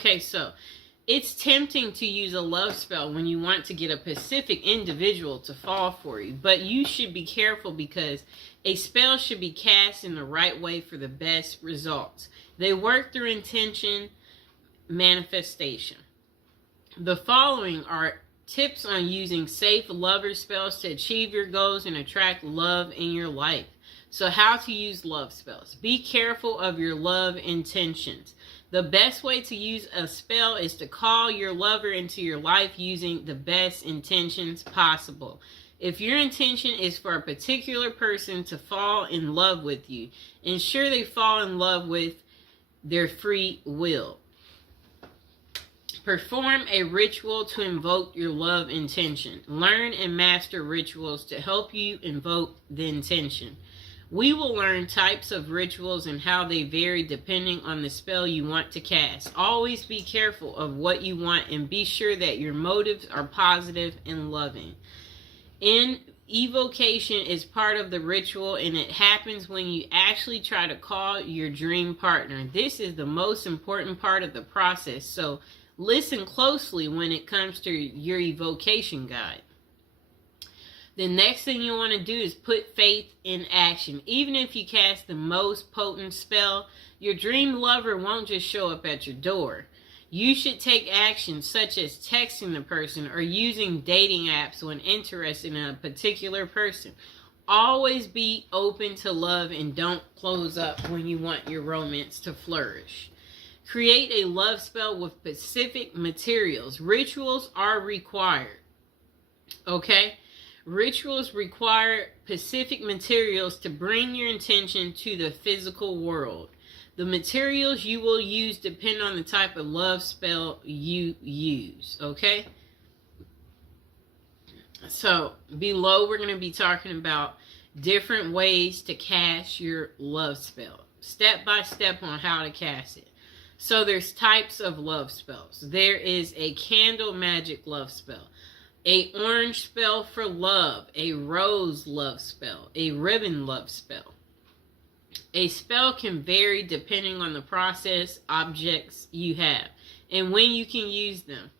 Okay, so it's tempting to use a love spell when you want to get a specific individual to fall for you, but you should be careful because a spell should be cast in the right way for the best results. They work through intention, manifestation. The following are tips on using safe lover spells to achieve your goals and attract love in your life. So how to use love spells. Be careful of your love intentions. The best way to use a spell is to call your lover into your life using the best intentions possible. If your intention is for a particular person to fall in love with you, ensure they fall in love with their free will. Perform a ritual to invoke your love intention. Learn and master rituals to help you invoke the intention. We will learn types of rituals and how they vary depending on the spell you want to cast. Always be careful of what you want and be sure that your motives are positive and loving. Evocation is part of the ritual, and it happens when you actually try to call your dream partner. This is the most important part of the process, so listen closely when it comes to your evocation guide. The next thing you want to do is put faith in action. Even if you cast the most potent spell, your dream lover won't just show up at your door. You should take action such as texting the person or using dating apps when interested in a particular person. Always be open to love and don't close up when you want your romance to flourish. Create a love spell with specific materials. Rituals are required. Okay? Rituals require specific materials to bring your intention to the physical world. The materials you will use depend on the type of love spell you use, okay? So, below we're going to be talking about different ways to cast your love spell. Step by step on how to cast it. So, there's types of love spells. There is a candle magic love spell. A orange spell for love, a rose love spell, a ribbon love spell. A spell can vary depending on the process, objects you have, and when you can use them.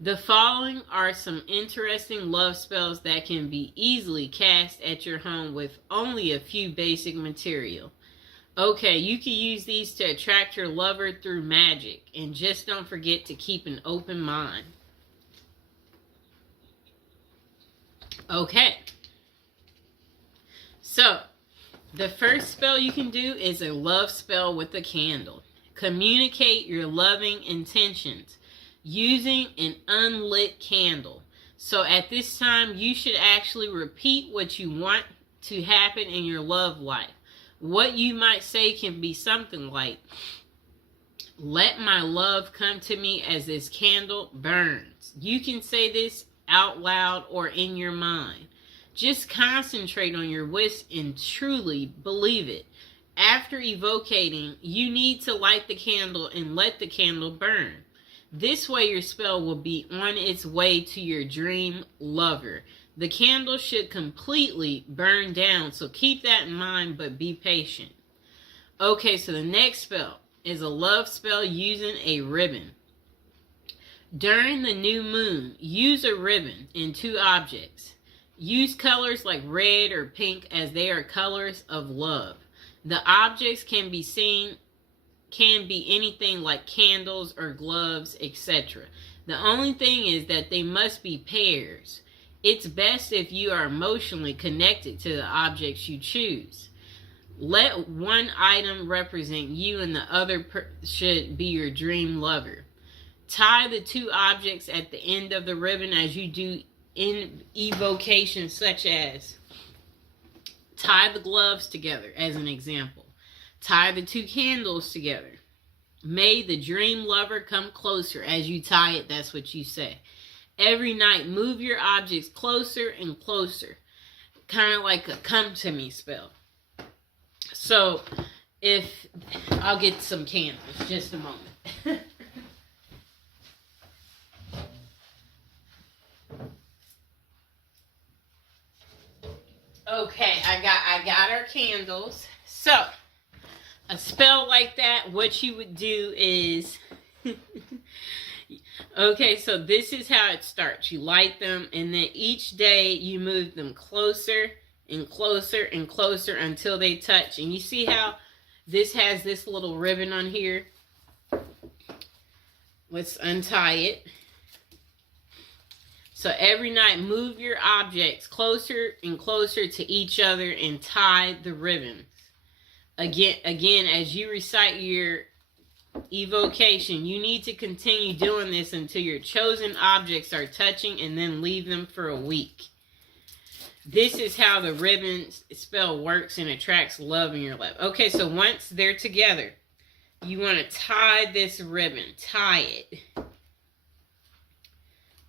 The following are some interesting love spells that can be easily cast at your home with only a few basic material. Okay, you can use these to attract your lover through magic, and just don't forget to keep an open mind. Okay, so the first spell you can do is a love spell with a candle. Communicate your loving intentions using an unlit candle. So at this time, you should actually repeat what you want to happen in your love life. What you might say can be something like, "Let my love come to me as this candle burns." You can say this out loud or in your mind. Just concentrate on your wish and truly believe it. After evocating, you need to light the candle and let the candle burn. This way your spell will be on its way to your dream lover. The candle should completely burn down, so keep that in mind, but be patient. Okay, so the next spell is a love spell using a ribbon. During the new moon, use a ribbon in 2 objects. Use colors like red or pink as they are colors of love. The objects can be anything like candles or gloves, etc. The only thing is that they must be pairs. It's best if you are emotionally connected to the objects you choose. Let one item represent you and the other should be your dream lover. Tie the 2 objects at the end of the ribbon as you do in evocation, such as tie the gloves together as an example. Tie the 2 candles together. May the dream lover come closer. As you tie it, that's what you say. Every night, move your objects closer and closer. Kind of like a come to me spell. So, I'll get some candles, just a moment. Okay, I got our candles. So, a spell like that, what you would do is Okay, so this is how it starts. You light them, and then each day you move them closer and closer and closer until they touch. And you see how this has this little ribbon on here? Let's untie it. So every night, move your objects closer and closer to each other and tie the ribbons. Again, as you recite your evocation, you need to continue doing this until your chosen objects are touching, and then leave them for a week. This is how the ribbon spell works and attracts love in your life. Okay, so once they're together, you want to tie this ribbon. Tie it.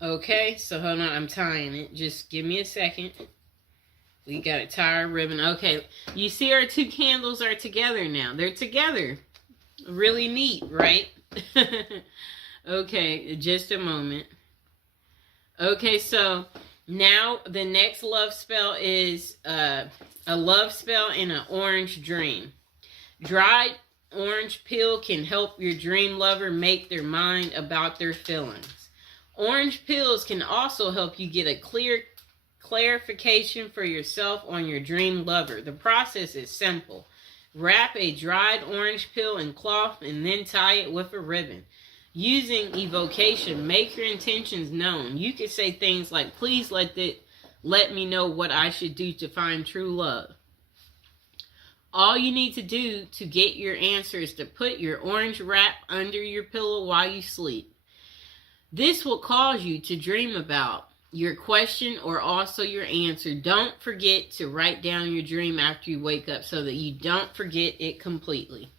Okay, so hold on, I'm tying it. Just give me a second. We got to tie our ribbon. Okay, you see our two candles are together now. They're together. Really neat, right? Okay, just a moment. Okay, so now the next love spell is a love spell in an orange dream. Dried orange peel can help your dream lover make their mind about their feelings. Orange peels can also help you get a clear clarification for yourself on your dream lover. The process is simple. Wrap a dried orange peel in cloth and then tie it with a ribbon. Using evocation, make your intentions known. You can say things like, please let me know what I should do to find true love. All you need to do to get your answer is to put your orange wrap under your pillow while you sleep. This will cause you to dream about your question or also your answer. Don't forget to write down your dream after you wake up so that you don't forget it completely.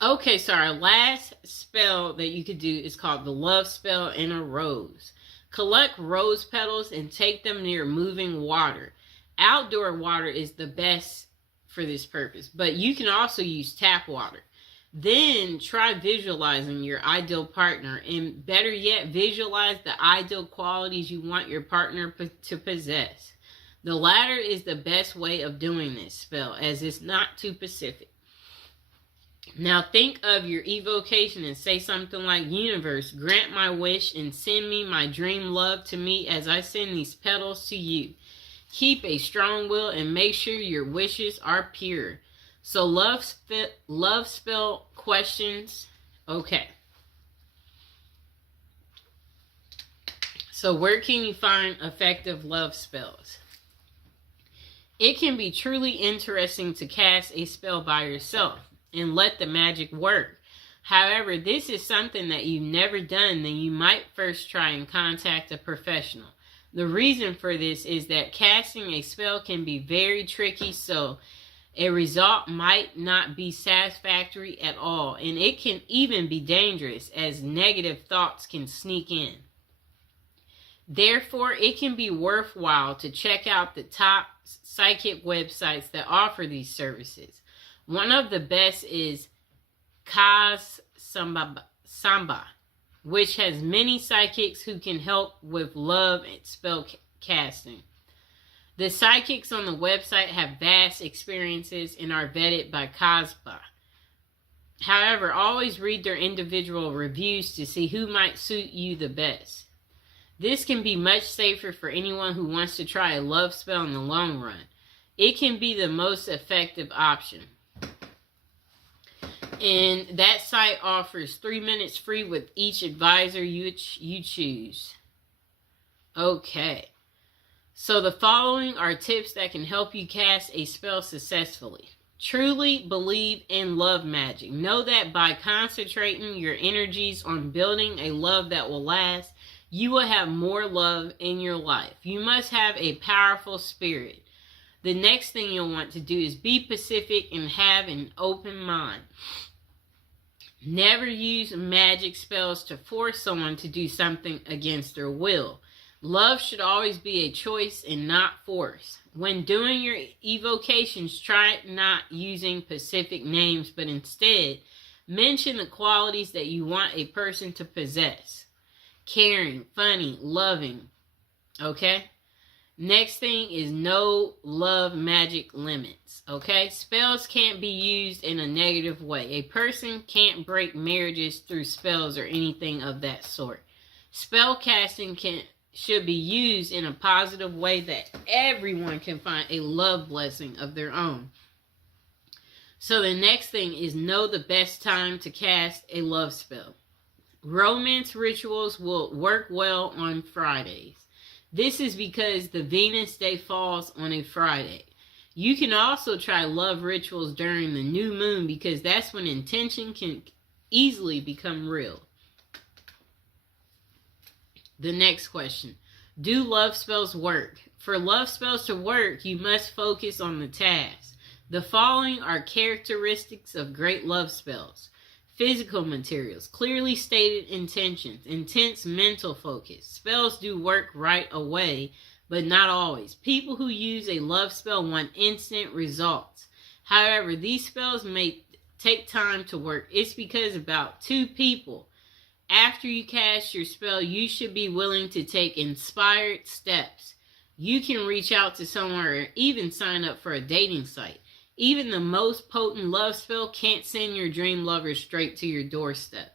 Okay, so our last spell that you could do is called the love spell in a rose. Collect rose petals and take them near moving water. Outdoor water is the best for this purpose, but you can also use tap water. Then try visualizing your ideal partner, and better yet, visualize the ideal qualities you want your partner to possess. The latter is the best way of doing this spell, as it's not too specific. Now think of your evocation and say something like, universe, grant my wish and send me my dream love to me as I send these petals to you. Keep a strong will and make sure your wishes are pure. So love spell questions. Okay. So where can you find effective love spells? It can be truly interesting to cast a spell by yourself and let the magic work. However, this is something that you've never done, then you might first try and contact a professional. The reason for this is that casting a spell can be very tricky, so a result might not be satisfactory at all, and it can even be dangerous as negative thoughts can sneak in. Therefore, it can be worthwhile to check out the top psychic websites that offer these services. One of the best is Kaz Samba, which has many psychics who can help with love and spell casting. The psychics on the website have vast experiences and are vetted by Kazba. However, always read their individual reviews to see who might suit you the best. This can be much safer for anyone who wants to try a love spell in the long run. It can be the most effective option. And that site offers 3 minutes free with each advisor you choose. Okay. So the following are tips that can help you cast a spell successfully. Truly believe in love magic. Know that by concentrating your energies on building a love that will last, you will have more love in your life. You must have a powerful spirit. The next thing you'll want to do is be pacific and have an open mind. Never use magic spells to force someone to do something against their will. Love should always be a choice and not force. When doing your evocations, try not using specific names, but instead mention the qualities that you want a person to possess. Caring, funny, loving. Okay? Next thing is no love magic limits. Okay? Spells can't be used in a negative way. A person can't break marriages through spells or anything of that sort. Spell casting should be used in a positive way that everyone can find a love blessing of their own. So the next thing is know the best time to cast a love spell. Romance rituals will work well on Fridays. This is because the Venus day falls on a Friday. You can also try love rituals during the new moon because that's when intention can easily become real. The next question. Do love spells work? For love spells to work, you must focus on the task. The following are characteristics of great love spells. Physical materials, clearly stated intentions, intense mental focus. Spells do work right away, but not always. People who use a love spell want instant results. However, these spells may take time to work. It's because about 2 people. After you cast your spell, you should be willing to take inspired steps. You can reach out to someone or even sign up for a dating site. Even the most potent love spell can't send your dream lover straight to your doorstep.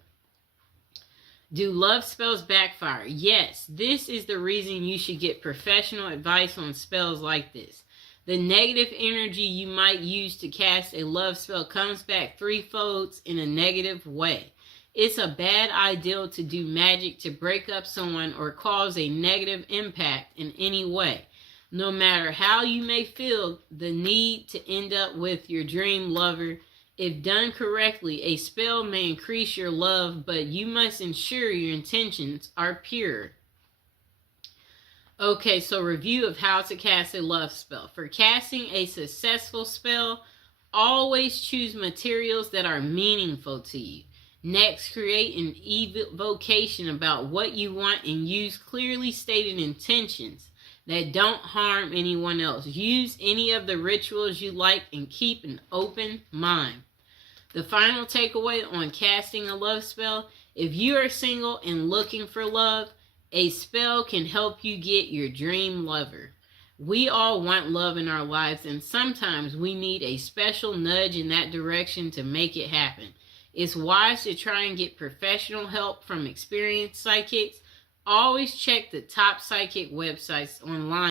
Do love spells backfire? Yes, this is the reason you should get professional advice on spells like this. The negative energy you might use to cast a love spell comes back threefold in a negative way. It's a bad idea to do magic to break up someone or cause a negative impact in any way. No matter how you may feel the need to end up with your dream lover, if done correctly, a spell may increase your love, but you must ensure your intentions are pure. Okay, so review of how to cast a love spell. For casting a successful spell, always choose materials that are meaningful to you. Next, create an evocation about what you want and use clearly stated intentions that don't harm anyone else. Use any of the rituals you like and keep an open mind. The final takeaway on casting a love spell: if you are single and looking for love, a spell can help you get your dream lover. We all want love in our lives, and sometimes we need a special nudge in that direction to make it happen. It's wise to try and get professional help from experienced psychics. Always check the top psychic websites online